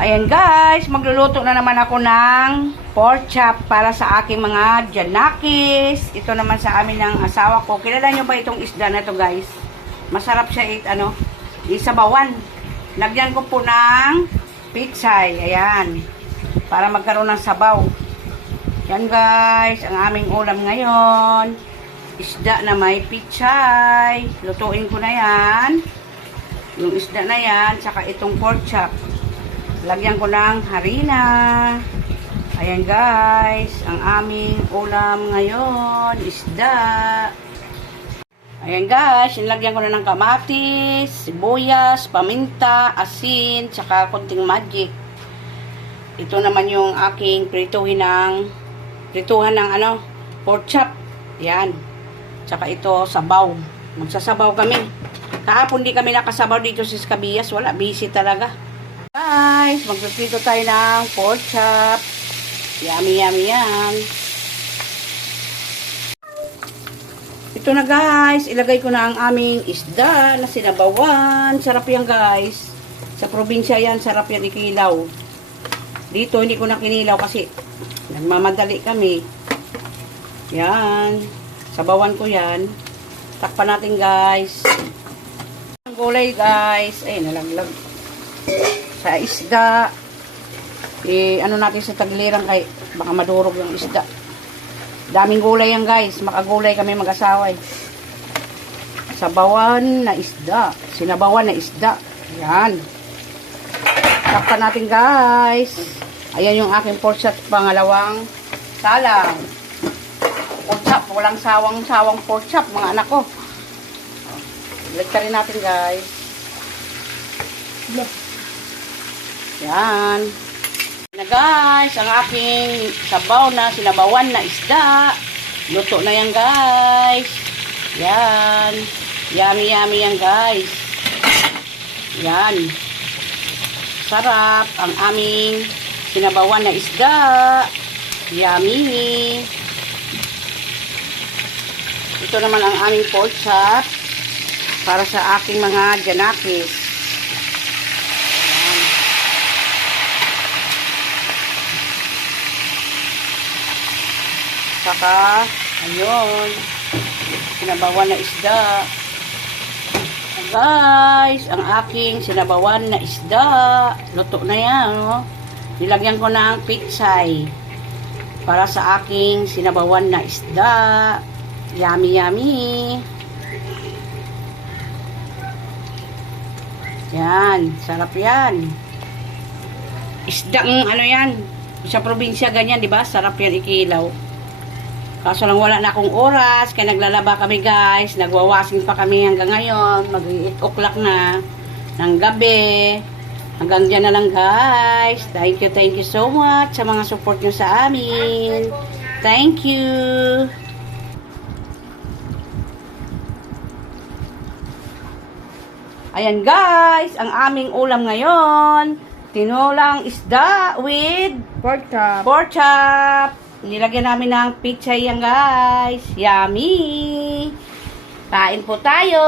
Ayan guys, magluluto na naman ako ng pork chop para sa aking mga janakis. Ito naman sa amin ng asawa ko. Kilala nyo ba itong isda na to guys? Masarap siya it, ano, isabawan. Lagyan ko po ng pitsay. Ayan. Para magkaroon ng sabaw. Yan guys, ang aming ulam ngayon. Isda na may pitsay. Lutuin ko na yan. Yung isda na yan, tsaka itong pork chop. Lagyan ko ng harina. Ayan guys, ang aming ulam ngayon, isda. Ayan guys, nilagyan ko na ng kamatis, sibuyas, paminta, asin, tsaka konting magic. Ito naman yung aking prituhin ng, prituhan ng ano, pork chop. Yan. Tsaka ito, sabaw. Magsasabaw kami. Kahapon di kami nakasabaw dito sa Scabiyas. Wala, busy talaga. Guys, magpiprito tayo ng pork chop. Yummy, yummy, yan. Ito na guys, ilagay ko na ang aming isda na sinabawan. Sarap yan guys. Sa probinsya yan, sarap yan ikilaw. Dito, hindi ko na kinilaw kasi nagmamadali kami. Yan. Sabawan ko yan. Takpan natin guys. Ang gulay guys. Ay, nalaglag. Sa isda. Eh, ano natin sa taglirang kay baka madurog yung isda. Daming gulay yan guys. Makagulay kami mag-asawa eh. Sabawan na isda. Sinabawan na isda. Yan. Takpan natin guys. Ayan yung aking pork chop pangalawang salang. Pork chop. Walang sawang-sawang pork mga anak ko. Lagta rin natin guys. Yan. Na guys, ang aking sabaw na sinabawan na isda. Luto na yan guys. Yan. Yummy yummy yan guys. Yan. Sarap ang aming sinabawan na isda. Yummy. Ito naman ang aming pork chop para sa aking mga janakis. Saka, ayun, sinabawan na isda. Guys, ang aking sinabawan na isda. Luto na yan, oh. Nilagyan ko ng pitsay para sa aking sinabawan na isda. Yummy, yummy. Yan, sarap yan. Isdang ano yan, sa probinsya ganyan, di ba? Sarap yan ikilaw. Kaso lang wala na akong oras, kaya naglalaba kami guys. Nagwawasing pa kami hanggang ngayon. Mag 8 o'clock na ng gabi. Hanggang dyan na lang guys. Thank you, thank you so much sa mga support nyo sa amin. Thank you. Ayan guys, ang aming ulam ngayon. Tinulang isda with Pork chop. pork chop. Nilagyan namin ng pichay yan guys. Yummy! Kain po tayo!